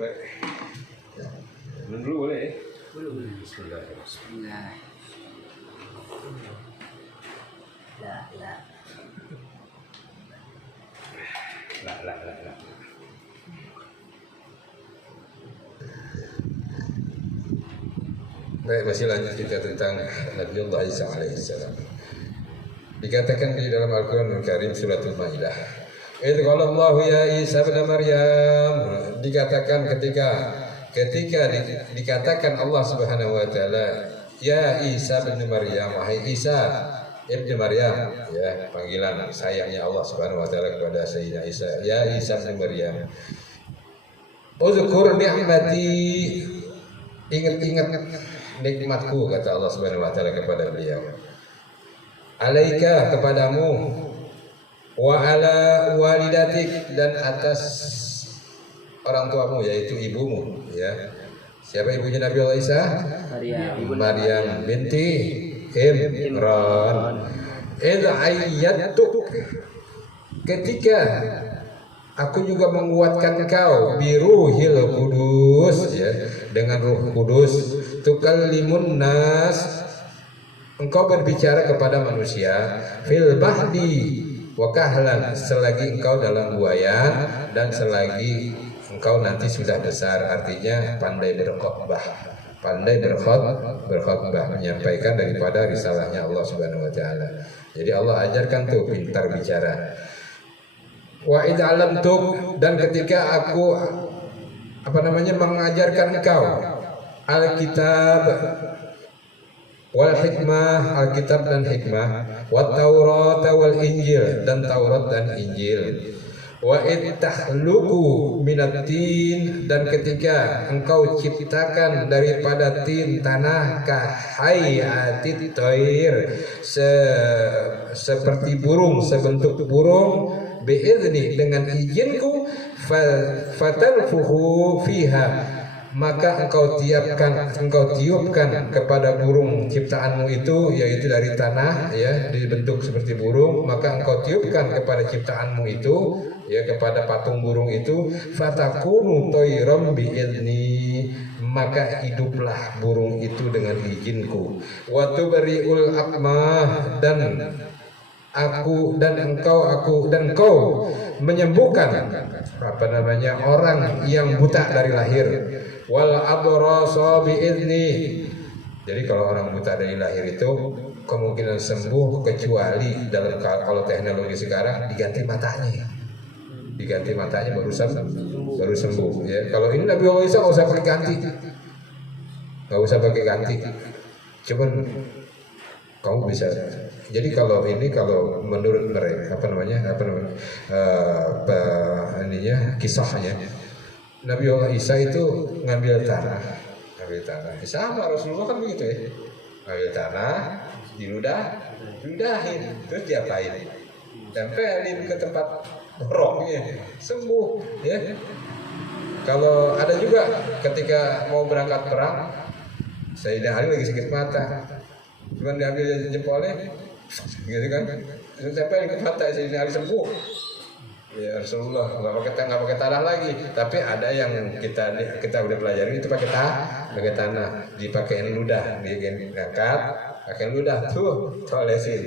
Baik. Minum dulu boleh ya? Boleh. Bismillahirrahmanirrahim. Bismillah. La. La. Baik, masih lanjut kita tentang Nabiullah Isa alaihissalam. Dikatakan di dalam Al-Quranul Karim suratul Maidah, "Idz qala Allah ya Isa ibn Maryam", dikatakan ketika dikatakan Allah Subhanahu wa taala, "Ya Isa ibn Maryam", wahai Isa ibn Maryam, ya panggilan sayangnya Allah Subhanahu wa taala kepada Sayyidina Isa, "Ya Isa ibn Maryam, uzkur ni'mati", ingat-ingat nikmatku, kata Allah Subhanahu wa taala kepada beliau, "alaika", kepadamu, "wa ala walidatik", dan atas orang tuamu, yaitu ibumu, ya. Siapa ibunya Nabi Allah Isa? Maryam binti Imran. "Idz ayyadtuk", ketika aku juga menguatkan engkau, biruhil kudus, ya, dengan Ruh Kudus, tukallimun nas, engkau berbicara kepada manusia, fil bahdi wa kahlan, selagi engkau dalam buayan dan selagi engkau nanti sudah besar, artinya pandai berkhotbah, menyampaikan daripada risalahnya Allah Subhanahu wa taala. Jadi Allah ajarkan tuh pintar bicara. Wa idz 'allamtuk, dan ketika aku mengajarkan engkau Alkitab wal hikmah, Alkitab dan hikmah, wat Taurat wal Injil, dan Taurat dan Injil, wa id tahluku minat tin, dan ketika engkau ciptakan daripada tin tanah, kahayatit toir, seperti burung, sebentuk burung, biizni, dengan izinku, fatanfuhu fiha, maka engkau tiupkan kepada burung ciptaanmu itu, yaitu dari tanah, ya, dibentuk seperti burung, maka engkau tiupkan kepada ciptaanmu itu, ya, kepada patung burung itu, fatakunu toiram biizni, maka hiduplah burung itu dengan izinku, wa tubriul akmah, dan engkau menyembuhkan orang yang buta dari lahir, wal abrasa biizni. Jadi kalau orang buta dari lahir itu kemungkinan sembuh, kecuali kalau teknologi sekarang diganti matanya baru sembuh, ya. Kalau ini Nabi Allah Isa nggak usah pakai ganti, cuman kamu bisa. Jadi kalau menurut mereka kisahnya, Nabi Allah Isa itu ngambil tanah. Sama Rasulullah kan begitu, ya. Ngambil tanah, diludahin, terus diapain? Tempelin ke tempat boroknya, sembuh, ya. Kalau ada juga ketika mau berangkat perang, Sayyidina Ali lagi sakit mata, cuman diambil jempolnya, gitu kan, terus tempelin ke mata, Sayyidina Ali sembuh. Ya Rasulullah nggak pakai tanah lagi, tapi ada yang kita udah pelajarin itu pakai tanah, dipakein ludah, diangkat, pakai ludah tuh tolesin,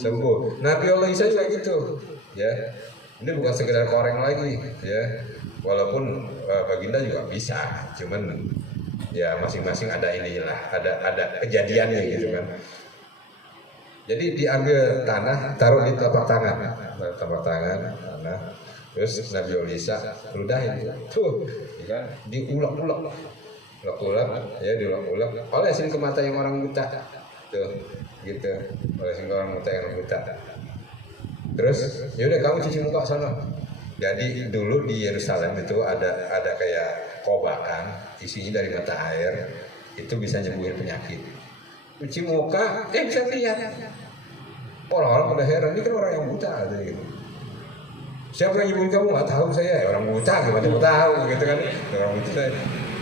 sembuh. Nabi Allah Isa juga gitu, ya. Ini bukan sekedar koreng lagi, ya. Walaupun baginda juga bisa, cuman ya masing-masing ada inilah, ada kejadiannya gitu kan. Jadi diambil tanah, taruh di telapak tangan, tanah. Terus Nabi Isa ludahin tuh, kan? Diulek-ulek, ya, diulek-ulek. Olesin ke mata yang orang buta, tuh, gitu. Olesin ke orang buta yang buta. Terus, yaudah kamu cuci muka sana. Jadi dulu di Yerusalem itu ada kayak kobakan, isinya dari mata air, itu bisa nyembuhin penyakit. Cuci muka, bisa lihat. Orang-orang pada heran, ini kan orang yang buta, gitu. Siapa yang nyembuhin kamu? Nggak tahu saya, orang buta, gimana mau tahu, gitu kan? Orang buta.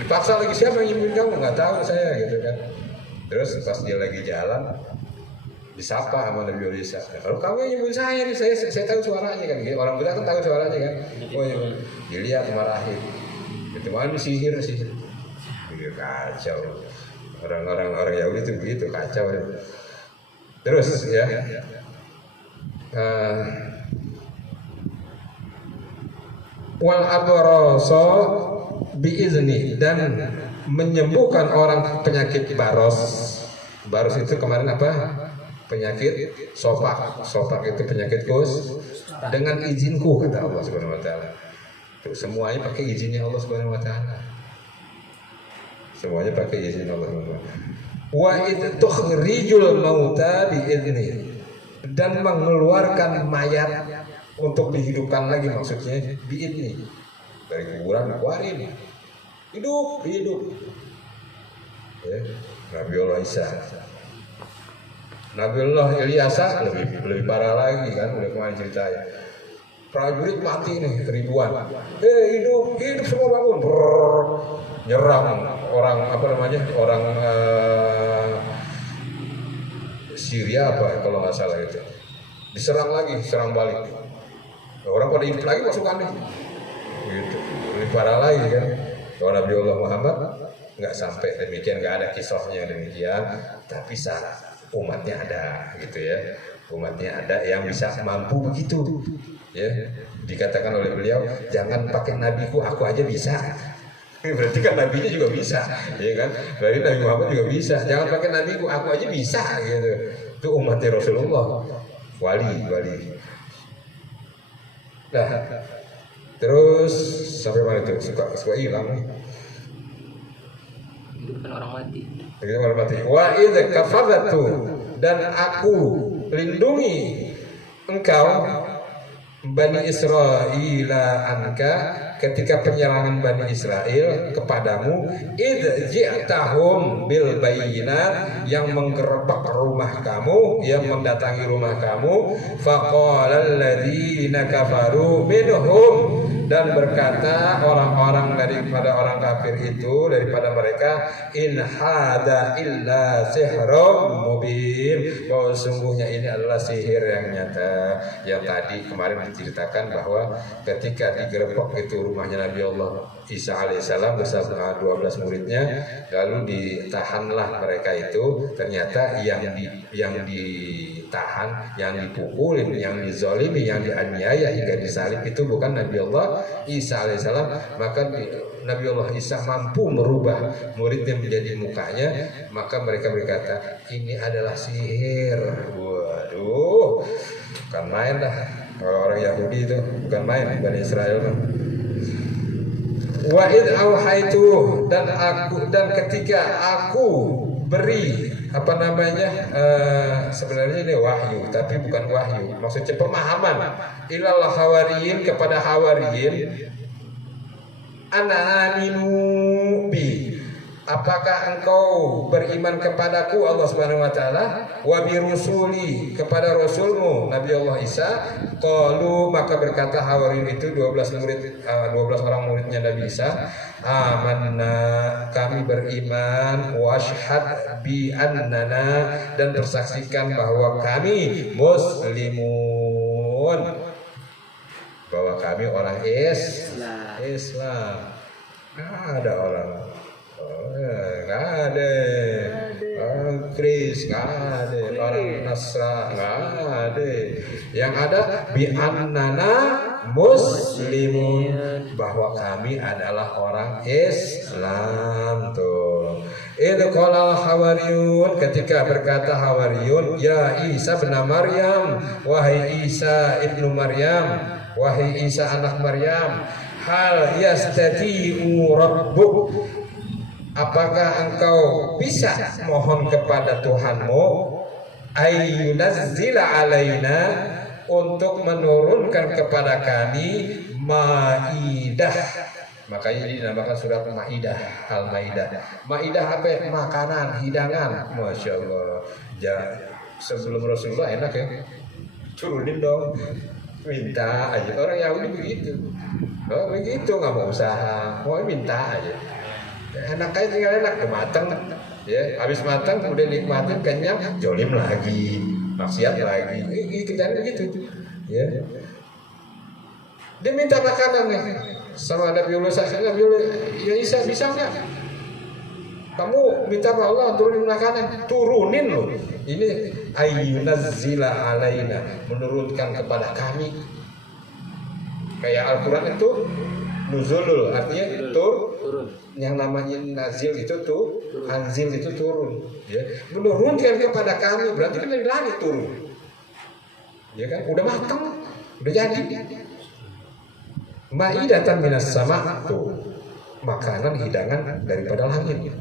Dipaksa lagi, siapa yang nyembuhin kamu? Nggak tahu saya, gitu kan? Terus pas dia lagi jalan, disapa sama Nabi Isa. Kalau kamu yang nyembuhin saya nih, saya tahu suaranya kan. Orang buta kan tahu suaranya kan. Oh iya, dilihat marahin. Itu malah sihir. Kacau. Orang Yahudi itu begitu, kacau. Terus ya. Wal abrasa biizni, dan menyembuhkan orang penyakit baros. Baros itu kemarin apa? Penyakit sopak. Sopak itu penyakit kus dengan izinku, kata Allah Subhanahu wa taala. Itu semuanya pakai izinnya Allah Subhanahu wa taala. Semuanya pakai izin Allah Subhanahu wa taala. Wa tukhrijul mauta biizni, dan mengeluarkan mayat untuk dihidupkan lagi, maksudnya biizni. Dari kuburan keluarin. Hidup. Ya, Nabiullah Isa. Nabiullah Ilyasa lebih parah lagi kan, udah kemarin ceritanya. Prajurit mati nih ribuan. Hidup semua bangun. Nyerang orang orang Syria apa kalau nggak salah itu. Diserang lagi, serang balik. Orang pada hidup lagi pasukan nih. Gitu. Lebih parah lagi kan. Kalau Nabiullah Muhammad nggak sampai demikian, nggak ada kisahnya demikian, tapi umatnya ada gitu ya, umatnya ada yang bisa mampu begitu ya. Dikatakan oleh beliau, jangan pakai nabiku, aku aja bisa. Berarti kan nabinya juga bisa, ya kan? Berarti Nabi Muhammad juga bisa. Jangan pakai nabiku, aku aja bisa gitu. Itu umatnya Rasulullah, wali. Nah, terus sampai mana itu? Suka hilang nih. Hidupkan orang mati. Wa idza kafadtu, dan aku lindungi engkau Bani Israil anka, ketika penyerangan Bani Israel kepadamu, idz ji'tahum bil bayyinat, yang menggerebek rumah kamu, yang mendatangi rumah kamu, faqala alladziina kafaru minhum, dan berkata orang-orang daripada orang kafir itu, daripada mereka, in hada illa sihrun mubin, bahwa sungguhnya ini adalah sihir yang nyata. Yang tadi kemarin diceritakan bahwa ketika digerebek itu rumahnya Nabi Allah Isa alaihissalam bersama 12 muridnya, lalu ditahanlah mereka itu. Ternyata yang ditahan, yang dipukulin, yang dizalimi, yang dianiaya hingga disalib itu bukan Nabi Allah Isa alaihissalam. Maka Nabi Allah Isa mampu merubah muridnya menjadi mukanya, maka mereka berkata, ini adalah sihir. Waduh, bukan main dah. Orang Yahudi itu bukan main, Bani Israel. Wa id auhaitu, dan ketika aku beri sebenarnya ini wahyu, tapi bukan wahyu, maksudnya pemahaman, ilal hawariyin, kepada hawariyin, ana aminu bi, apakah engkau beriman kepadaku Allah Subhanahu wa taala, wa bi rusuli, kepada rasulmu Nabi Allah Isa. Qalu, maka berkata hawariyin itu 12 orang muridnya Nabi Isa, amanna, kami beriman, washhad bi annana, dan bersaksikan bahwa kami muslimun, bahwa kami orang Islam. Ada orang nggak ada, orang Kris nggak ada, orang Nasrani nggak ada. Yang ada bi annana muslimun, bahwa kami adalah orang Islam. Tuh, itu qala hawariyun, ketika berkata hawariyun, ya Isa bin Maryam, wahai Isa ibnu Maryam, wahai Isa anak Maryam, hal yastati'u rabbuk, apakah engkau bisa mohon kepada Tuhanmu, ayyunazzila alaina, untuk menurunkan kepada kami Maidah. Makanya dinamakan surat Maidah, Al-Maidah. Maidah apa? Makanan, hidangan. Masya Allah. Sebelum Rasulullah enak ya, turunin dong, minta aja. Orang Yahudi begitu. Begitu, nggak mau usaha, mau minta aja. Enak aja, tinggal enak, udah mateng. Ya, habis mateng, udah nikmatin, kenyang, jolim lagi, maksiat lagi. Kita gitu. Ya. Dia minta makanan nih, sama Nabiullah ya Isa, bisa nggak kamu minta sama Allah turunin makanan? Turunin loh. Ini ayyunazzila alaina, menurunkan kepada kami. Kayak Al-Quran itu nuzulul, artinya turun. Yang namanya nazil itu tuh, anzil itu turun. Ya. Menurunkan kepada kami, berarti kan dari langit turun. Ya kan, udah matang, udah jadi. Ma'idatan minas sama tuh, makanan hidangan daripada langit.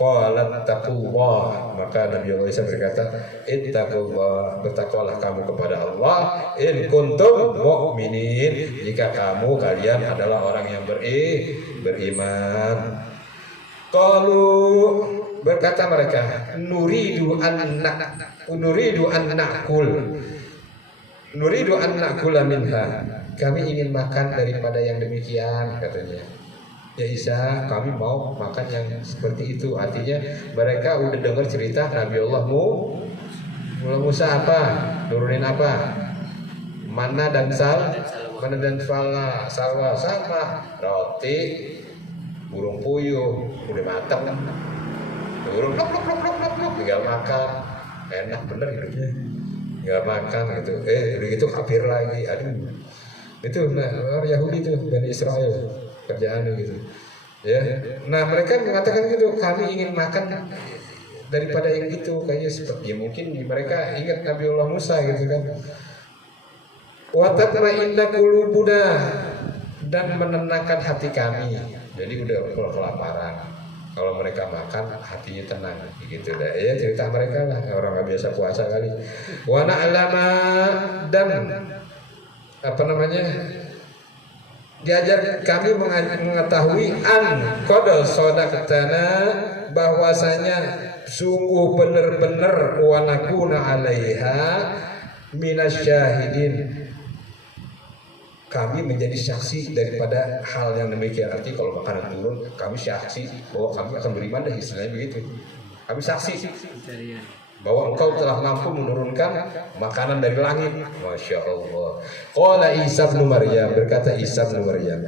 Qalat taqullah, maka Nabi Allah Isa berkata, ittaqullah, bertakwalah kamu kepada Allah, in kuntum mu'minin, jika kalian adalah orang yang beriman. Qalu, berkata mereka, nuridu an nakula minha, kami ingin makan daripada yang demikian, katanya. Ya Isa, kami mau makan yang seperti itu. Artinya mereka udah dengar cerita Nabi Allah Musa apa? Nurunin apa? Mana dan salwa sama roti, burung puyuh, udah matang. Burung plok, tinggal makan. Enak bener hidupnya. Tinggal makan gitu. Udah gitu kafir lagi. Aduh. Itu orang Yahudi tuh, Bani Israel. Kerjaan gitu ya. Nah mereka mengatakan gitu, kami ingin makan daripada yang gitu, kayaknya seperti ya, mungkin mereka ingat Nabi Allah Musa gitu kan. Wa tatma'inna qulubuna, dan menenangkan hati kami. Jadi udah kelaparan, kalau mereka makan hatinya tenang gitu dah ya, cerita mereka lah, orang nggak biasa puasa kali. Wa na'lama, dan apa namanya, diajar kami mengetahui qad sadaqtana, bahwasanya sungguh benar-benar wa nakuna 'alaiha minasyahidin, kami menjadi saksi daripada hal yang demikian. Arti kalau makanan turun, kami saksi bahwa kami akan beriman, dah istilahnya begitu. Kami saksi bahwa engkau telah mampu menurunkan makanan dari langit. Masya Allah. Qala Isa bin Maryam, berkata Isa bin Maryam,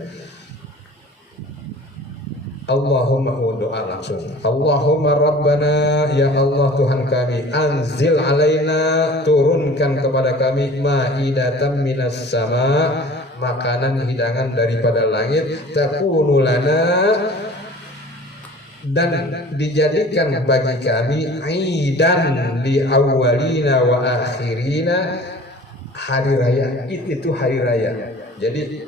Allahumma, doa langsung, Allahumma Rabbana, ya Allah Tuhan kami, anzil alaina, turunkan kepada kami, ma'idatan minas sama, makanan hidangan daripada langit, takunu lana, dan dijadikan bagi kami aidan li awwalina wa akhirina, hari raya itu hari raya. Jadi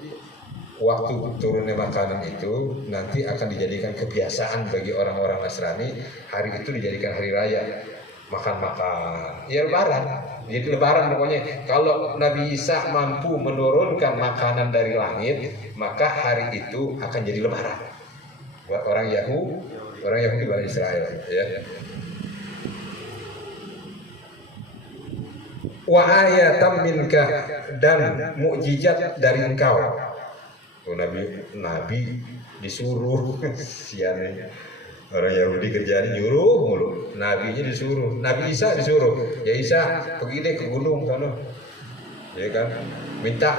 waktu turunnya makanan itu nanti akan dijadikan kebiasaan bagi orang-orang Nasrani, hari itu dijadikan hari raya, makan-makan ya lebaran. Jadi lebaran pokoknya. Kalau Nabi Isa mampu menurunkan makanan dari langit, maka hari itu akan jadi lebaran buat orang Yahudi Bani Israel ya. Wa ayatam minka, dan mukjizat dari engkau. Nabi disuruh siane, orang Yahudi kerjaan nyuruh mulu, nabinya disuruh. Nabi Isa disuruh, ya Isa pergi deh ke gunung sana, ya kan, minta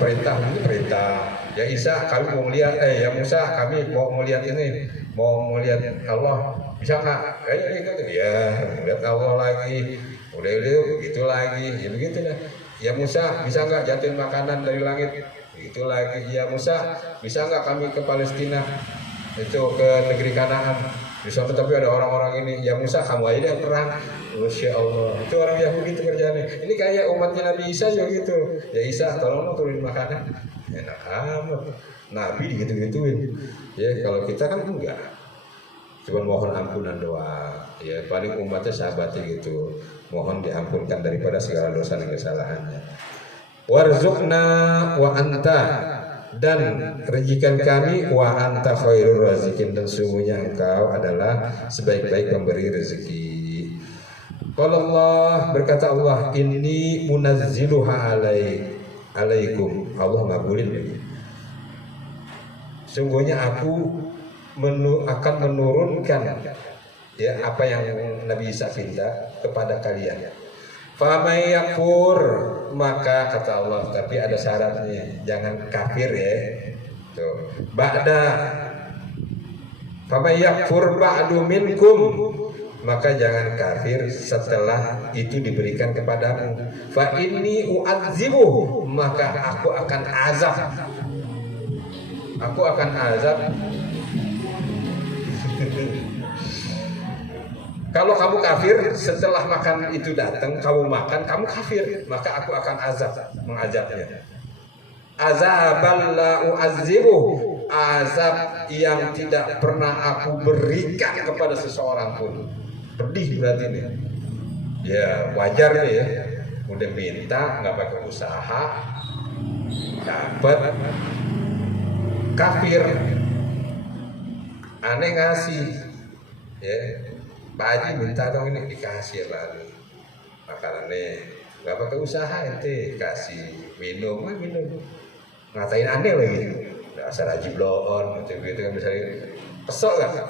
perintah, ya Isa kami mau melihat, ya Musa kami mau melihat ini, mau melihat Allah, bisa nggak? Ya lihat Allah lagi, udah gitu lagi, ya begitu dah. Ya Musa bisa nggak jatuhin makanan dari langit? Itu lagi. Ya Musa bisa nggak kami ke Palestina, itu ke negeri Kanaan di sana, tapi ada orang-orang ini. Ya Musa kamu aja yang perang. Masya Allah, itu orang Yahudi itu kerjaannya. Ini kayak umatnya Nabi Isa juga gitu. Ya Isa tolong turunin makanan. Enak amat, Nabi digitu-gituin. Ya kalau kita kan enggak, cuma mohon ampunan doa. Ya paling umatnya sahabatnya gitu, mohon diampunkan daripada segala dosa dan kesalahannya. Warzuqna wa anta, dan rezikan kami, wa anta khairur razikin, dan sungguhnya engkau adalah sebaik-baik pemberi rezeki. Qala Allah, berkata Allah, inni munazziluha alaikum, Allah ngabulin ini. Sungguhnya aku akan menurunkan ya apa yang Nabi Isa minta kepada kalian. Famay yakfur, maka kata Allah, tapi ada syaratnya, jangan kafir ya. Tuh. Ba'da faman yakfur ba'du minkum, maka jangan kafir setelah itu diberikan kepadamu. Fa inni u'adzibuh, maka aku akan azab. Aku akan azab. Kalau kamu kafir setelah makan itu datang, kamu makan, kamu kafir, maka aku akan azab, mengazabnya. Azabal la u'adzibuh, azab yang tidak pernah aku berikan kepada seseorang pun. Pedih berarti nih. Ya wajar nih ya. Udah minta nggak pakai usaha, dapat kafir. Aneh ngasih. Ya, Pak Haji minta dong ini dikasih lah. Makanan nih nggak pakai usaha ente kasih minum. Ngatain aneh lagi. Dasar haji bloon gitu kan misalnya. Kesel nggak?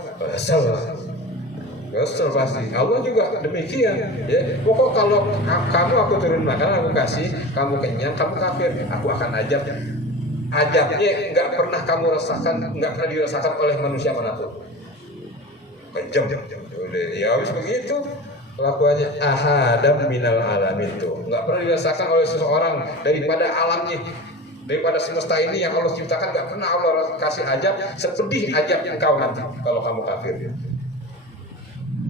Kesel pasti. Allah juga demikian. Ya, pokok kalau kamu aku turun makan, aku kasih, kamu kenyang, kamu kafir, aku akan ajab. Ajabnya nggak pernah kamu rasakan, nggak pernah dirasakan oleh manusia manapun. Kejam. Ya harus begitu. Kelakuannya ahadam minal alamin tuh. Nggak pernah dirasakan oleh seseorang daripada alamnya. Daripada semesta ini yang Allah ciptakan, nggak pernah Allah kasih ajab sepedih ajab engkau nanti kalau kamu kafir.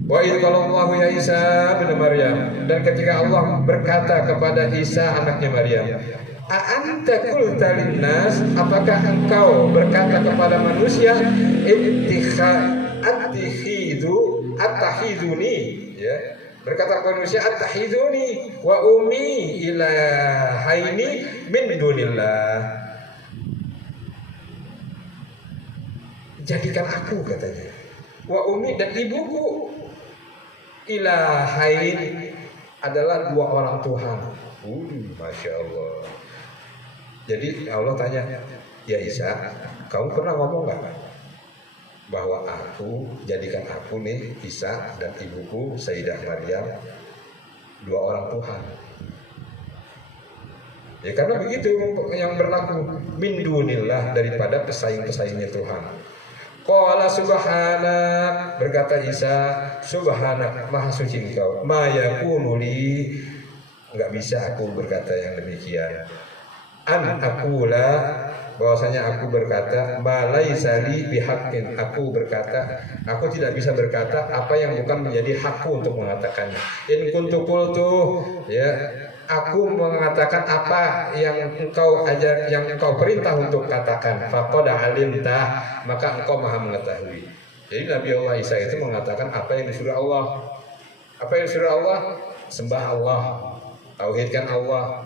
Wa idh qala Allahu ya Isa bin Maryam, dan ketika Allah berkata kepada Isa anaknya Maryam, a anta qulta linnas, apakah engkau berkata kepada manusia attahiduni, ya, berkata kepada manusia attahiduni wa ummi ilahaini min dunillah, jadikan aku, katanya, wa ummi, dan ibuku, ilahain, adalah dua orang Tuhan. Masya Allah. Jadi Allah tanya, ya Isa, kamu pernah ngomong nggak bahwa aku, jadikan aku nih Isa dan ibuku Sayyidah Maryam dua orang Tuhan? Ya karena begitu yang berlaku, min dunillah, daripada pesaing-pesaingnya Tuhan. Qala subhanak, berkata Isa, subhanak, maha suci engkau, ma yakunu li, enggak bisa aku berkata yang demikian. An aqula, bahwasanya aku berkata, ma laisa li bihaqqin, aku berkata, aku tidak bisa berkata apa yang bukan menjadi hakku untuk mengatakannya. In kuntu qultu, ya, aku mengatakan apa yang engkau ajar, yang engkau perintah untuk katakan. Faqad alimta, maka engkau maha mengetahui. Jadi Nabi Allah Isa itu mengatakan apa yang disuruh Allah. Apa yang disuruh Allah? Sembah Allah, tauhidkan Allah,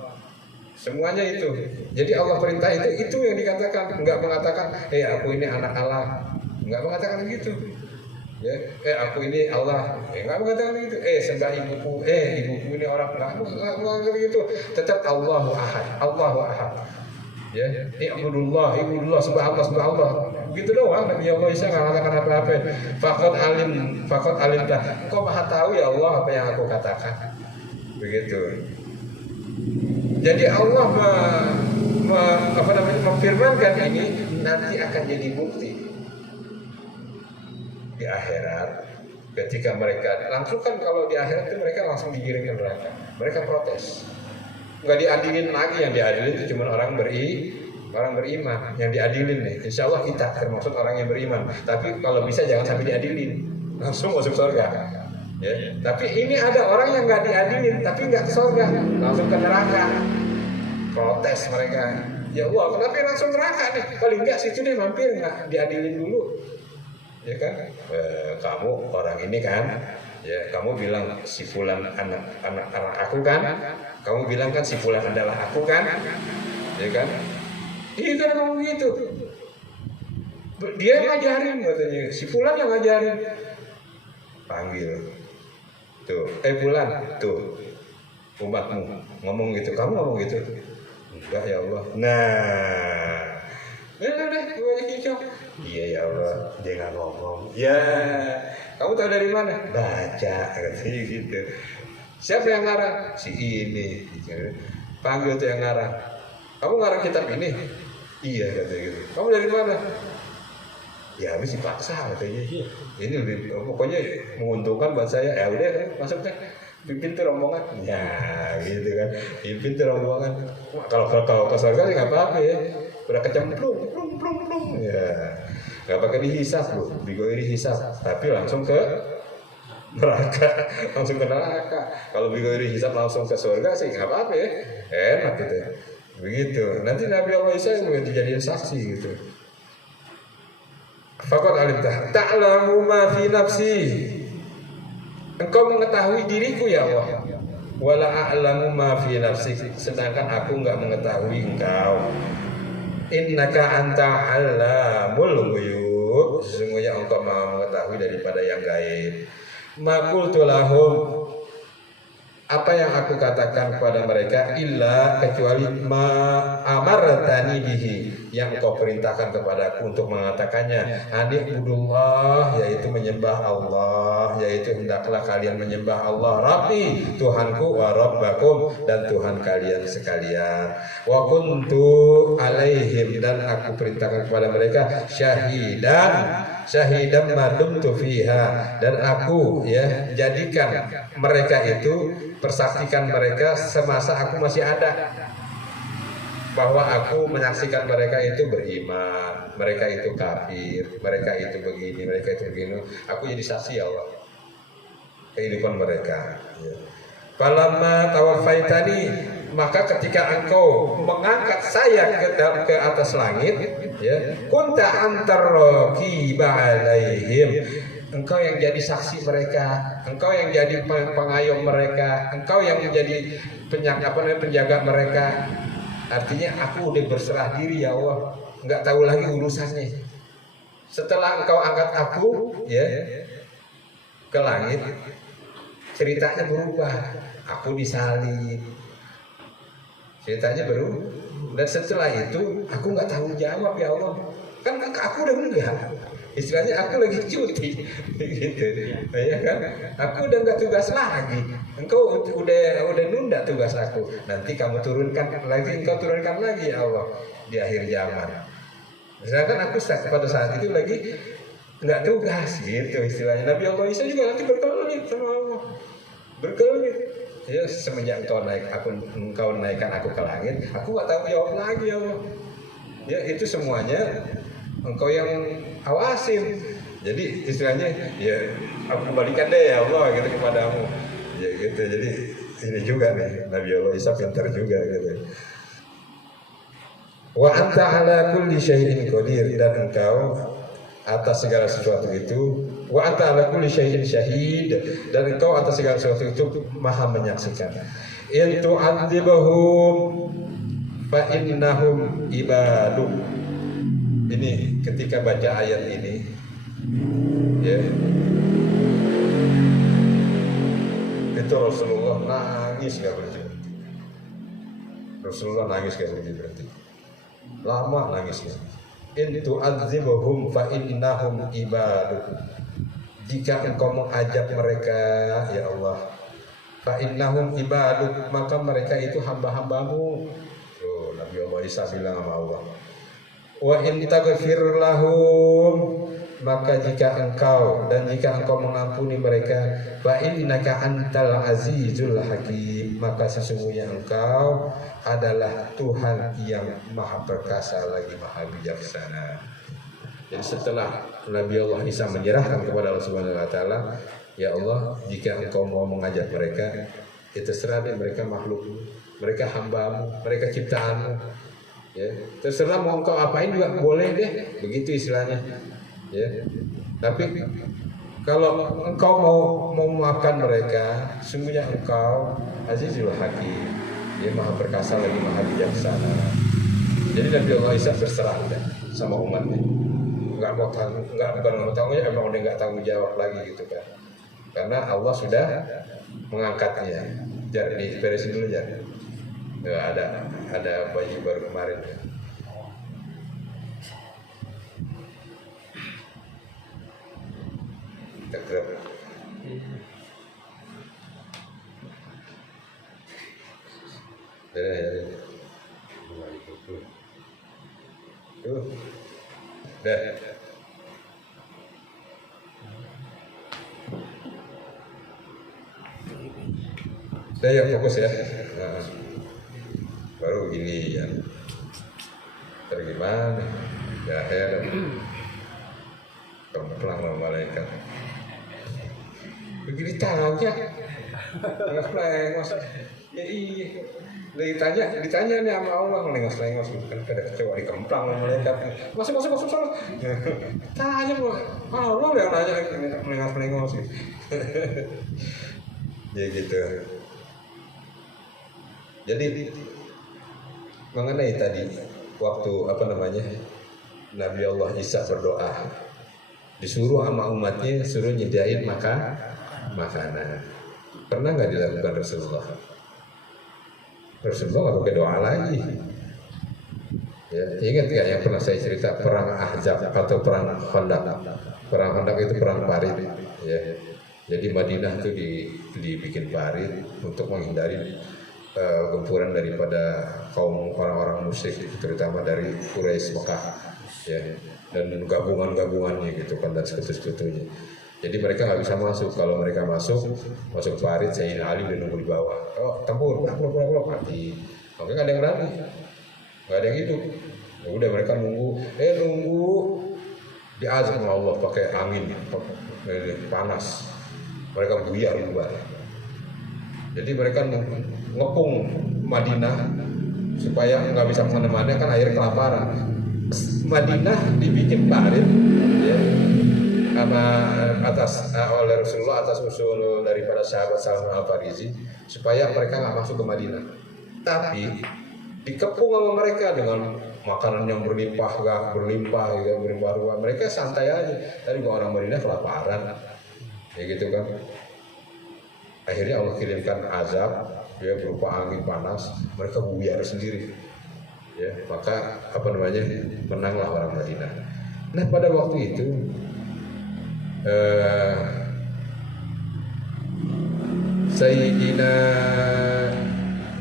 semuanya itu. Jadi Allah perintah itu yang dikatakan. Enggak mengatakan, aku ini anak Allah, enggak mengatakan begitu. Ya, aku ini Allah, enggak mengatakan begitu. Sembah ibuku, ibuku ini orang, enggak begitu. Tetap Allahu Ahad, Allahu Ahad. Ya, ibudullah, sembah Allah. Begitu doang. Nabi Allah Isa enggak mengatakan apa-apa. Faqad alimta, engkau maha tahu ya Allah apa yang aku katakan. Begitu. Jadi Allah memfirmankan ini nanti akan jadi bukti di akhirat. Ketika mereka langsung, kan kalau di akhirat itu mereka langsung digiring ke neraka, mereka protes. Nggak diadilin lagi, yang diadilin itu cuma orang beriman yang diadilin nih. Insya Allah kita termasuk orang yang beriman. Tapi kalau bisa jangan sampai diadilin, langsung masuk surga. Ya. Tapi ini ada orang yang nggak diadilin, tapi nggak ke surga, langsung ke neraka. Protes mereka. Ya Allah, kenapa langsung neraka nih? Paling nggak situ deh mampir, nggak diadilin dulu. Ya kan? Kamu orang ini kan, ya kamu bilang si fulan anak aku kan? Kamu bilang kan si fulan adalah aku kan? Ya kan? Itu ngomong gitu. Dia yang ngajarin katanya, si fulan yang ngajarin. Panggil. Tuh, fulan, tuh. Umatmu ngomong gitu, kamu ngomong gitu. Enggak ya Allah. Nah, udah hijau. Iya ya Allah, dia nggak ngomong. Ya, kamu tahu dari mana? Baca, katanya gitu. Siapa yang ngarang? Si ini. Panggil tuh yang ngarang. Kamu ngarang kitab ini? Iya katanya gitu. Kamu dari mana? Ya habis dipaksa katanya. Ini lebih pokoknya menguntungkan buat saya. Ya udah kan masuk kan. Pimpin tuh rombongan. Ya gitu kan. Pimpin tuh rombongan. Kalau ke surga sih nggak apa-apa ya. Udah kecemplung, plung plung plung. Ya nggak pakai dihisap loh. Bigo ini hisap. Tapi langsung ke neraka, langsung ke neraka. Kalau bigo ini hisap langsung ke surga sih nggak apa-apa ya. Enak gitu. Begitu. Nanti Nabi Allah Isa yang dijadiin saksi gitu. Faqad alimta ta'lamu ma fi nafsi. Engkau mengetahui diriku ya Allah. Wala a'lamu ma fi nafsi. Sedangkan aku enggak mengetahui engkau. Innaka anta 'allamul ghuyub. Sesungguhnya engkau Maha mengetahui daripada yang gaib. Ma qultu lahum, apa yang aku katakan kepada mereka illa kecuali ma amartani bihi, yang kau perintahkan kepadaku untuk mengatakannya, anibudullah, yaitu menyembah Allah, yaitu hendaklah kalian menyembah Allah Rabbi, Tuhanku, wa rabbakum, dan Tuhan kalian sekalian, wa kuntu alaihim, dan aku perintahkan kepada mereka syahidan madumtu fiha, dan aku ya jadikan mereka itu, persaksikan mereka semasa aku masih ada, bahwa aku menyaksikan mereka itu beriman, mereka itu kafir, mereka itu begini, mereka itu begini. Aku jadi saksi ya Allah kehidupan mereka. Falamma tawaffaitani, maka ketika engkau mengangkat saya ke atas langit, ya, kunta antar raqiba alaihim, engkau yang jadi saksi mereka, engkau yang jadi pengayom mereka, engkau yang menjadi penjaga mereka. Artinya aku udah berserah diri ya Allah, nggak tahu lagi urusannya. Setelah engkau angkat aku ya ke langit, ceritanya berubah. Aku disalib, ceritanya berubah. Dan setelah itu aku nggak tanggung jawab ya Allah, kan aku udah enggak, istilahnya aku lagi cuti gitu ya kan, aku udah nggak tugas lagi, engkau udah nunda tugas aku, nanti kamu turunkan lagi, engkau turunkan lagi ya Allah di akhir zaman. Sedangkan aku pada saat itu lagi nggak tugas gitu istilahnya. Nabi Allah Isa juga nanti berkelit sama Allah, berkelit. Ya semenjak engkau naikkan aku ke langit, aku nggak tahu jawab lagi ya Allah. Ya itu semuanya engkau yang awasin. Jadi istilahnya ya aku kembalikan deh ya Allah gitu kepadamu. Ya gitu. Jadi ini juga nih Nabi Allah Isa pintar juga gitu. Wa anta ala kulli syai'in qadir, dan engkau atas segala sesuatu itu, wa anta ala kulli syai'in syahid, dan engkau atas segala sesuatu itu maha menyaksikan. In tu'adzibahum fa innahum ibaduk. Ini ketika baca ayat ini ya, itu Rasulullah nangis gak berhenti. Rasulullah nangis gak berhenti. Lama nangisnya. In tu'adzibahum fa innahum ibaduk. Jika engkau mengajak mereka ya Allah, fa innahum ibaduk, maka mereka itu hamba-hambamu. Oh, Nabi Allah Isa bilang sama Allah, wa in taghfir lahum, maka jika engkau mengampuni mereka, fa innaka antal azizul hakim, maka sesungguhnya engkau adalah Tuhan yang maha perkasa lagi maha bijaksana. Jadi setelah Nabi Allah Isa menyerahkan kepada Allah Subhanahu wa taala, ya Allah, jika engkau mau mengajak mereka, ya terserah deh, mereka makhluk, mereka hambamu, mereka ciptaanmu. Ya, terserah mau engkau apain juga boleh deh, begitu istilahnya. Ya, tapi kalau engkau mau memaafkan mereka, sungguhnya engkau Azizul Hakim, dia maha perkasa lagi maha bijaksana. Jadi Nabi Allah Isa berserah sama umatnya, bukan mau tanggung jawab, emang udah nggak tanggung jawab lagi gitu kan, karena Allah sudah mengangkatnya. Jadi beresin dulu ya. Ada bayi baru kemarin. Tegrep. Ya. Deh. Saya fokus ya. Nah, baru gini ya. Terus gimana? Ya heran. Kemplang sama malaikat. Begini tanya. Lengos-lengos. Ya iya. Ditanya nih sama Allah lengos-lengos kan ada kecewa di kemplang sama malaikat. Masuk. Tanya Allah yang nanya lengos-lengos gitu. Ya gitu. Jadi mengenai tadi waktu Nabi Allah Isa berdoa disuruh sama umatnya suruh nyediain makanan. Pernah nggak dilakukan Rasulullah? Rasulullah nggak pakai doa lagi. Ya, ingat nggak yang pernah saya cerita perang Ahzab atau perang Khandaq? Perang Khandaq itu perang parit. Ya. Jadi Madinah itu dibikin parit untuk menghindari gempuran daripada kaum orang-orang musyrik, terutama dari Quraisy Mekah, ya, dan gabungannya gitu kan dan sekutu-sekutunya. Jadi mereka nggak bisa masuk. Kalau mereka masuk parit, Sayyidina Ali udah nunggu di bawah. Oh, tempur, pulang, mati. Oke, nggak ada yang berani, nggak ada yang hidup. Ya udah mereka nunggu diazab sama Allah pakai angin panas. Mereka buyar bubar. Jadi mereka ngepung Madinah supaya nggak bisa kemana-mana kan akhirnya kelaparan. Madinah dibikin parit ya, oleh Rasulullah atas usul daripada sahabat Salman Al-Farisi supaya mereka nggak masuk ke Madinah. Tapi dikepung sama mereka dengan makanan yang berlimpah ruah. Mereka santai aja. Tadi orang Madinah kelaparan, ya gitu kan. Akhirnya Allah kirimkan azab, ya berupa angin panas. Mereka buyar sendiri. Ya, maka menanglah orang Madinah. Nah pada waktu itu Sayyidina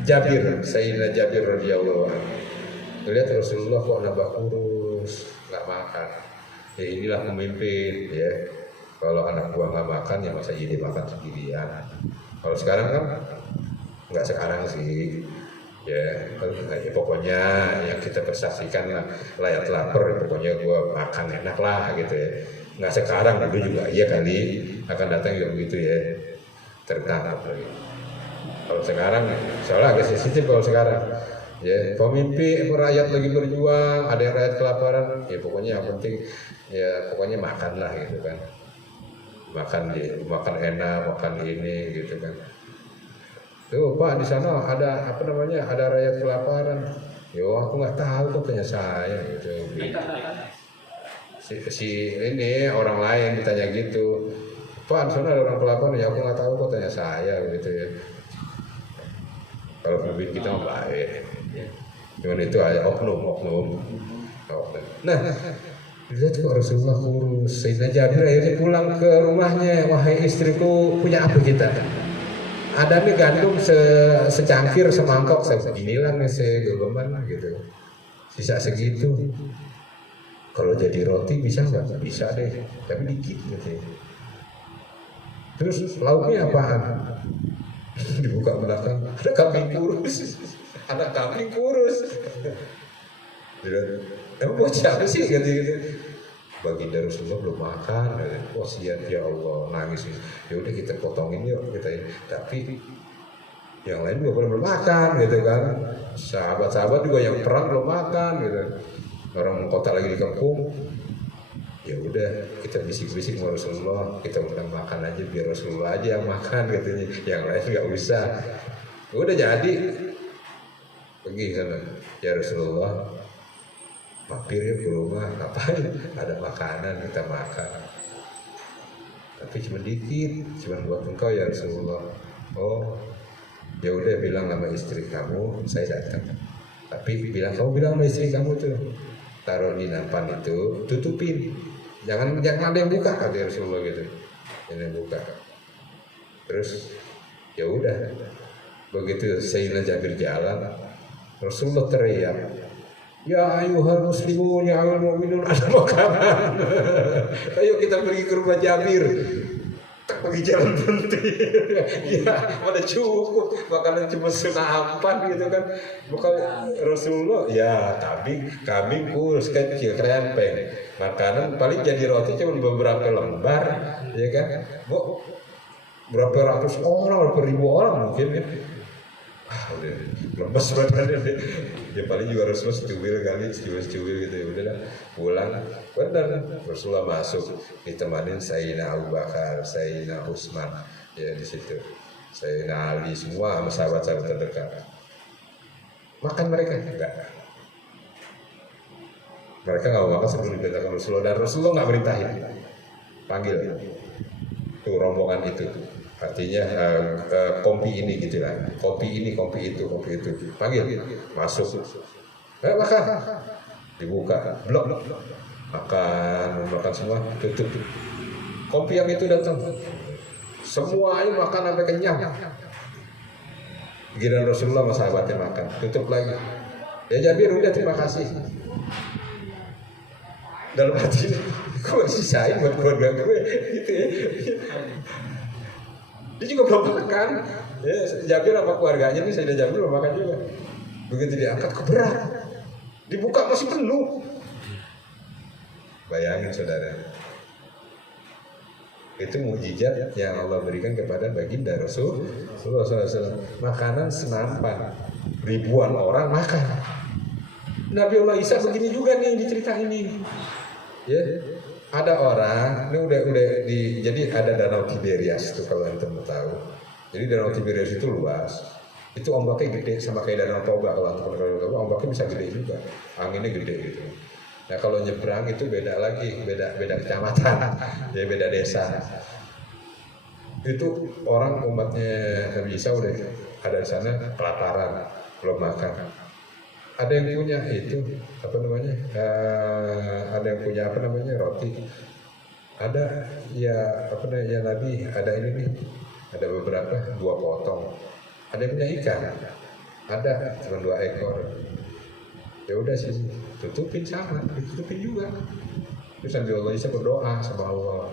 Jabir radhiyallahu anhu lihat Rasulullah kok nambah kurus, nggak makan. Ya inilah pemimpin ya. Kalau anak buah nggak makan ya masa jadi makan sendirian. Kalau sekarang kan nggak sekarang sih. Ya, pokoknya yang kita persaksikan lah layak lapar, pokoknya gua makan enak lah gitu ya. Nggak sekarang, dulu juga iya kali akan datang juga begitu ya, tertangkap lagi. Kalau sekarang soalnya agak sensitif kalau sekarang ya, pemimpin rakyat lagi berjuang, ada yang rakyat kelaparan ya, pokoknya yang penting ya pokoknya makan lah gitu kan, makan enak, makan ini gitu kan. Tuh Pak di sana ada ada rakyat kelaparan. Yo aku nggak tahu kok, tanya saya gitu. Si ini orang lain ditanya gitu, Pak di sana ada orang kelaparan, ya aku nggak tahu kok, tanya saya gitu ya. Kalau pemimpin kita mah baik, cuman itu aja oknum. Nah, lihat kok Rasulullah kurus. Sayyidina Jabir akhirnya pulang ke rumahnya, wahai istriku, punya apa kita? Ada nih gandum secangkir semangkok, inilah nih segeleman lah gitu, sisa segitu. Kalau jadi roti bisa nggak? Bisa deh, tapi dikit gitu. Terus lauknya apaan? Dibuka belakang, ada kambing kurus. Emang buat siapa sih gitu. Baginda Rasulullah belum makan, wasiat ya Allah, nangis. Ya udah kita potongin yuk kita ini. Tapi yang lain juga belum makan gitu kan. Sahabat-sahabat juga yang perang belum makan gitu. Orang kota lagi dikepung. Ya udah kita bisik-bisik sama Rasulullah, kita undang makan aja biar Rasulullah aja yang makan katanya, yang lain nggak usah. Udah jadi pergi kan ya Rasulullah, mampir ya ke rumah, ngapain? Ada makanan kita makan, tapi cuma dikit, cuma buat engkau ya Rasulullah. Oh ya udah, bilang sama istri kamu saya datang, tapi kamu bilang sama istri kamu tuh taruh di nampan itu, tutupin, jangan ada yang buka kata Rasulullah gitu, jangan yang buka. Terus ya udah, begitu Sayyidina Jabir jalan, Rasulullah teriak, Ya ayuhal muslimun ya ayuhal mu'minun, ada makanan. Ayo kita pergi ke rumah Jabir. Pergi jalan berhenti. Ya mana cukup makanan cuma senampan gitu kan. Bukan Rasulullah. Ya tapi kami kurus kecil krempeng. Makanan paling jadi roti cuma beberapa lembar, ya kan. Bu, berapa ratus orang, berapa ribu orang mungkin kan. Udah lemes banget deh. Ya paling juga Rasulullah secuil kali, secuil gitu ya udah pulang. Benar Rasulullah masuk ditemanin Sayyidina Abu Bakar, Sayyidina Utsman ya di situ. Sayyidina Ali semua sama sahabat-sahabat terdekat. Makan mereka enggak. Mereka nggak mau makan sebelum diperintahkan Rasulullah, dan Rasulullah nggak merintahin. Panggil tuh rombongan itu. Artinya kompi ini gitu lah, kompi ini, kompi itu, panggil, masuk, makan, dibuka, blok, makan semua, tutup, kompi yang itu datang, semuanya makan sampai kenyang, giliran Rasulullah sama sahabatnya makan, tutup lagi, ya Jabir udah terima kasih, dalam hati, gue sisain buat keluarga gue, gitu ya. Dia juga belum makan, ya, Jabir sama keluarganya nih, Sayyidina Jabir belum makan juga. Begitu diangkat keberat, dibuka masih penuh. Bayangin saudara, itu mukjizat yang Allah berikan kepada baginda Rasulullah SAW. Makanan senampan, ribuan orang makan. Nabi Allah Isa begini juga nih diceritain ini. Ya. Ada orang, ini udah jadi ada Danau Tiberias itu kalau antum tahu. Jadi Danau Tiberias itu luas, itu ombaknya gede sama kayak Danau Toba. Kalau antum tahu ombaknya bisa gede juga, anginnya gede gitu. Nah kalau nyebrang itu beda lagi, beda kecamatan, ya beda desa. Itu orang umatnya Nabi Isa udah ada di sana kelaparan, belum makan. Ada yang punya itu apa namanya? Ada yang punya apa namanya roti. Ada ya apa namanya Nabi ada ini nih. Ada beberapa 2 potong. Ada yang punya ikan. Ada cuma 2 ekor. Ya udah sih tutupin sama, ditutupin juga. Terus Nabi Allah Isa berdoa sama Allah.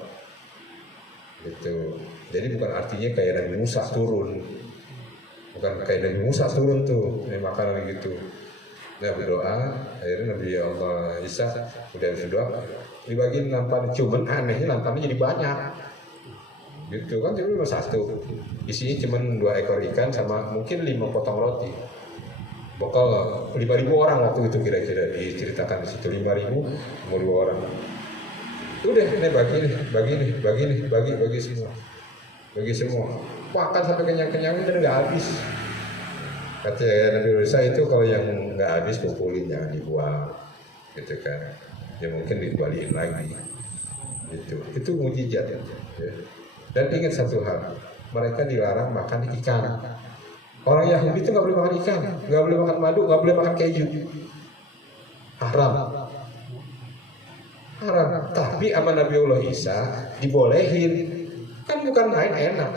Gitu. Jadi bukan artinya kayak Nabi Musa turun. Bukan kayak Nabi Musa turun tuh, ini makanan gitu. Dia berdoa, akhirnya Nabi Allah Isa udah berdoa, dibagiin nampan, cuman anehnya nampannya jadi banyak, gitu kan cuma 1, isinya cuma 2 ekor ikan sama mungkin 5 potong roti, bakal 5.000 orang waktu itu kira-kira diceritakan di situ 5.000 mau 2 orang, udah ini bagi semua, makan sampai kenyang dan nggak habis. Kata Nabi Isa itu kalau yang nggak habis kumpulin, jangan dibuang, gitu kan? Ya mungkin dikembaliin lagi, gitu. Itu mukjizat. Ya. Dan ingat satu hal, mereka dilarang makan ikan. Orang Yahudi itu nggak boleh makan ikan, nggak boleh makan madu, nggak boleh makan keju, haram. Tapi sama Nabi Allah Isa dibolehin, kan bukan main enak.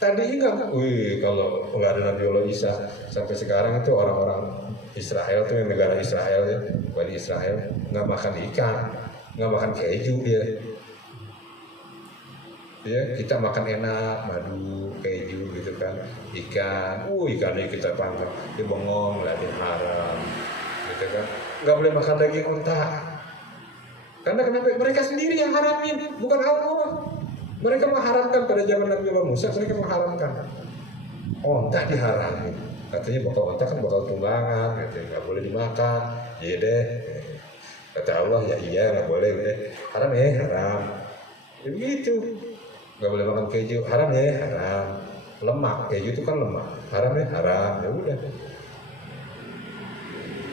Tadi enggak, kalau nggak ada Nabi Allah Isa sampai sekarang itu orang-orang Israel tuh yang negara Israel ya, Bani Israel nggak makan ikan, nggak makan keju dia. Ya kita makan enak, madu, keju gitu kan, ikan, ikannya kita panggang, dibengong lah, haram, gitu kan, nggak boleh makan daging unta. Karena kenapa? Mereka sendiri yang haramin, bukan Allah. Mereka mengharamkan pada zaman Nabi Allah Musa, mereka mengharamkan. Onta diharamin. Katanya onta kan bakal tunggangan, katanya nggak boleh dimakan. Iya deh. Kata Allah ya iya nggak boleh deh. Haram ya haram. Ya begitu. Nggak boleh makan keju, haram ya haram. Lemak, keju itu kan lemak. Haram ya haram. Ya udah.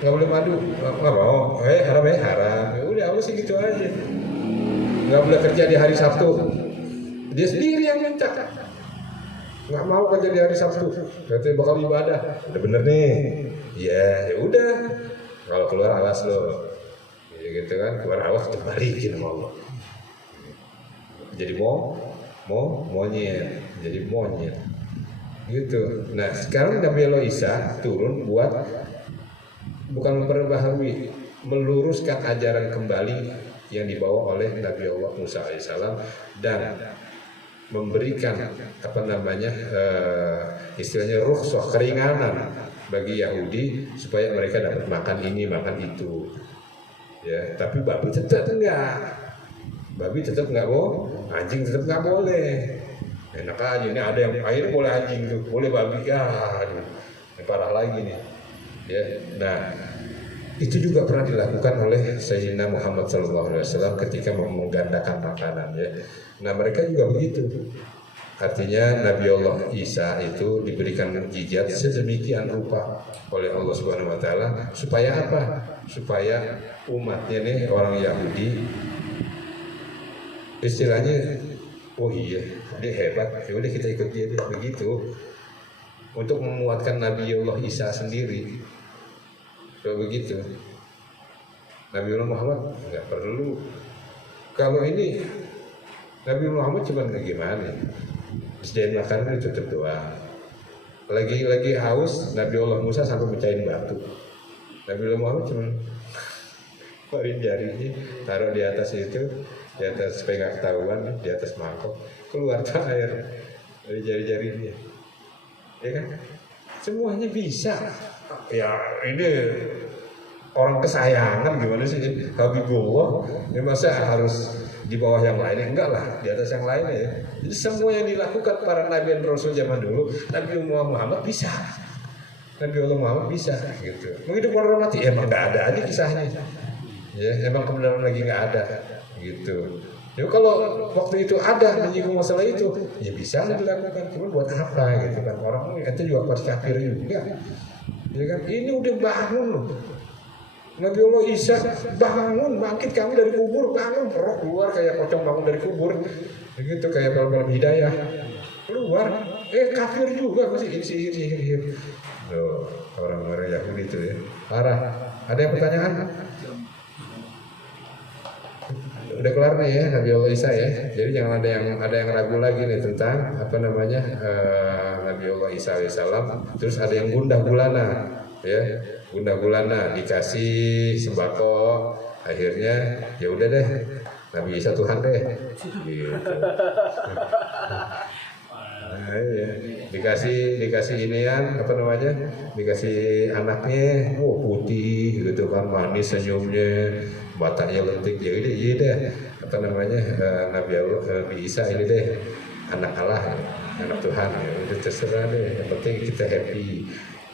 Nggak boleh madu, nggak mau. Haram ya haram. Ya udah, Allah sih gitu aja. Nggak boleh kerja di hari Sabtu. Dia sendiri yang minta, nggak mau kerja di hari Sabtu, katanya bakal ibadah. Udah bener nih, ya udah. Kalau keluar awas lo, ya gitu kan, keluar awas dibalikin sama Allah. Jadi monyet, jadi monyet, gitu. Nah sekarang Nabi Allah Isa turun buat bukan memperbaharui, meluruskan ajaran kembali yang dibawa oleh Nabi Allah Musa alaihissalam dan memberikan istilahnya rukhsah, keringanan bagi Yahudi supaya mereka dapat makan ini makan itu ya. Tapi babi tetap nggak boleh, anjing tetap nggak boleh. Enak aja, ini ada yang akhirnya boleh anjing tuh, boleh babi, ya aduh, ini parah lagi nih ya. Nah, itu juga pernah dilakukan oleh Sayyidina Muhammad SAW ketika menggandakan makanan ya. Nah, mereka juga begitu. Artinya Nabi Allah Isa itu diberikan mukjizat sedemikian rupa oleh Allah Subhanahu wa taala supaya apa? Supaya umatnya nih orang Yahudi istilahnya, oh iya, dia hebat, ya udah kita ikut dia deh, begitu. Untuk memuatkan Nabi Allah Isa sendiri. Kalau begitu, Nabi Muhammad nggak perlu. Kalau ini Nabi Muhammad cuma gimana? Sediain makanan itu tutup doang. Lagi haus, Nabi Allah Musa sampai mecahin batu. Nabi Allah Muhammad cuma keluarin jarinya, taruh di atas itu, di atas supaya nggak ketahuan, di atas mangkok, keluar air dari jari-jarinya. Ya kan? Semuanya bisa. Ya ini orang kesayangan gimana sih Habibullah, ini masa harus di bawah yang lainnya? Enggak lah, di atas yang lainnya ya. Jadi semua yang dilakukan para nabi dan rasul zaman dulu, Nabi Muhammad bisa, Nabi Allah Muhammad bisa gitu. Menghidup orang mati emang nggak ada aja kisahnya ya, emang kebenaran lagi nggak ada gitu. Ya kalau waktu itu ada menyinggung masalah itu, ya bisa dilakukan. Cuma buat apa gitu kan? Orang itu juga pasti kafir juga. Ya kan? Ini udah bangun loh. Nabi Allah Isa bangun, bangkit kami dari kubur, bangun, roh keluar kayak pocong bangun dari kubur. Begitu kayak dalam hidayah. Keluar, kafir juga masih sihir. Loh, orang-orang Yahudi itu ya. Parah. Ada yang pertanyaan? Udah kelar nih ya Nabi Allah Isa ya. Jadi jangan ada yang ragu lagi nih tentang Nabi Allah Isa alaihissalam. Terus ada yang gundah gulana ya, gundah gulana dikasih sembako, akhirnya ya udah deh Nabi Isa Tuhan deh gitu. Nah, ya. dikasih inian dikasih anaknya, putih gitu kan, manis senyumnya, matanya lentik, ya udah iya deh Nabi Isa ini deh anak Allah, anak Tuhan, ya udah terserah deh, yang penting kita happy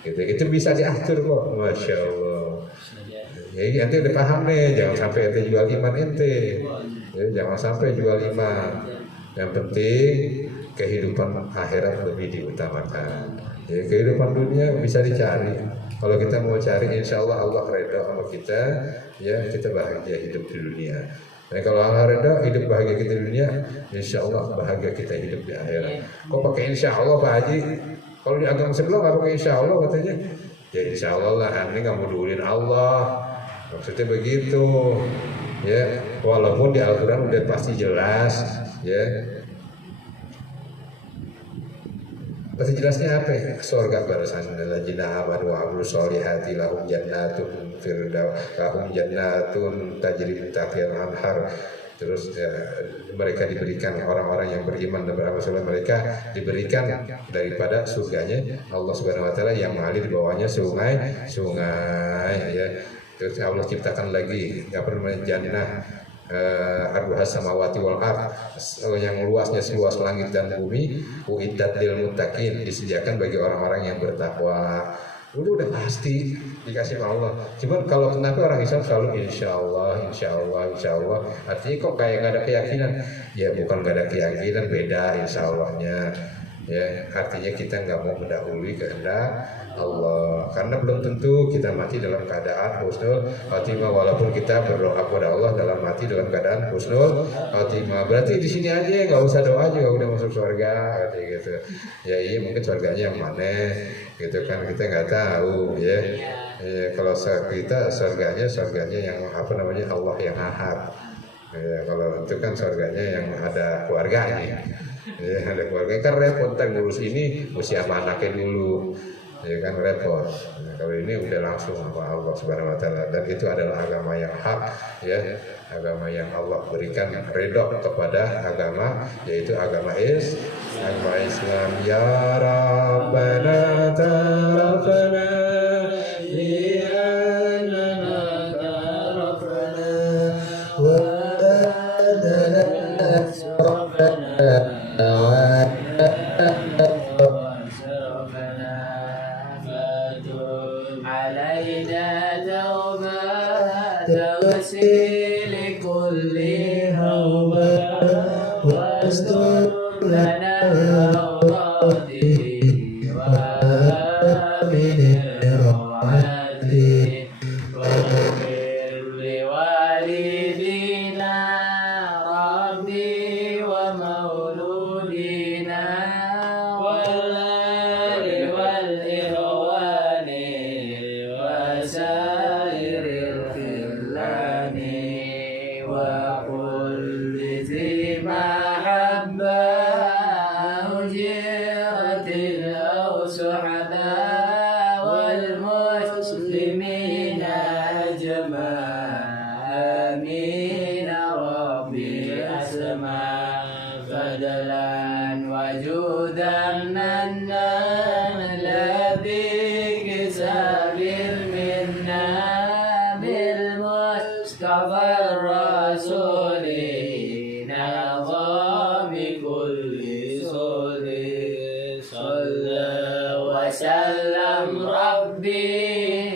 gitu. Itu bisa diatur kok, masya Allah. Ya nanti udah paham nih, jangan sampai ente jual iman ente ya, jangan sampai jual iman, yang penting kehidupan akhirat lebih diutamakan. Ya, kehidupan dunia bisa dicari. Kalau kita mau cari, insya Allah Allah redha sama kita, ya kita bahagia hidup di dunia. Dan kalau Allah redha hidup bahagia kita di dunia, insya Allah bahagia kita hidup di akhirat. Kok pakai insya Allah Pak Haji? Kalau di agama sebelah nggak pakai insya Allah katanya. Ya insya Allah lah, ini nggak mau dulin Allah. Maksudnya begitu. Ya, walaupun di Al-Quran udah pasti jelas, ya. Pasti jelasnya apa ya? Surga balasan ladzina amanu wa amilus sholihati lahum jannatun tajri min tahtiha al-anhar. Terus mereka diberikan, orang-orang yang beriman dan beramal saleh, mereka diberikan daripada surganya Allah Subhanahu wa taala yang mengalir di bawahnya sungai ya. Terus Allah ciptakan lagi jannah arduhas samawati wal ard, yang luasnya seluas langit dan bumi, uiddat lil muttaqin, disediakan bagi orang-orang yang bertakwa. Udah pasti dikasih sama Allah. Cuman kalau kenapa orang Islam selalu insya Allah. Artinya kok kayak nggak ada keyakinan? Ya bukan nggak ada keyakinan, beda insya Allahnya. Ya artinya kita nggak mau mendahului kehendak Allah, karena belum tentu kita mati dalam keadaan husnul khotimah, walaupun kita berdoa kepada Allah dalam mati dalam keadaan husnul khotimah. Berarti di sini aja nggak usah doa juga udah masuk surga gitu. Ya iya, mungkin surganya yang mana gitu kan, kita nggak tahu ya. Kalau kita surganya yang Allah yang ahad. Ya, kalau itu kan surganya yang ada keluarganya. Ya, ada keluarga kan repot, ngurus ini mesti apa anaknya dulu. ya kan repot. Nah, kalau ini udah langsung sama Allah Subhanahu Wa Taala, dan itu adalah agama yang hak, ya, agama yang Allah berikan ridho kepada agama, yaitu agama Islam. Ya Rabbana tarafna li'annana tarafna wa adana asrafana علينا توبة تغسل كل هوبة واستر لنا أوراده وآمن روعته واغفر لوالدينا ربي ومولودينا والآل والإخوان وسائر الخلان وكل ذي محبة أو جهة أو سحبة والمسلمين أجمعين ربي أسمع فضلا وجودا منا الذي كسب منا بالمصطفى الرسول نظام كل صول صلى وسلم ربي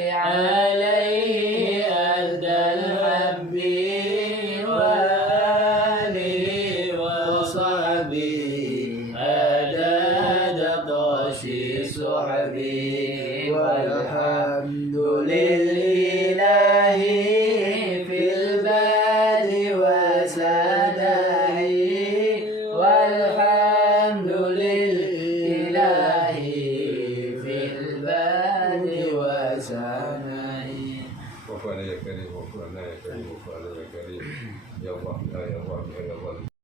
عليه أدى الحب وآله وصحبه أداد طاشي صحبي والحمد لله في البال وسنائه والحمد لله في البال وسنائه. Wa ya karim, wa ya karim, ya Allah, ya Allah, ya Allah.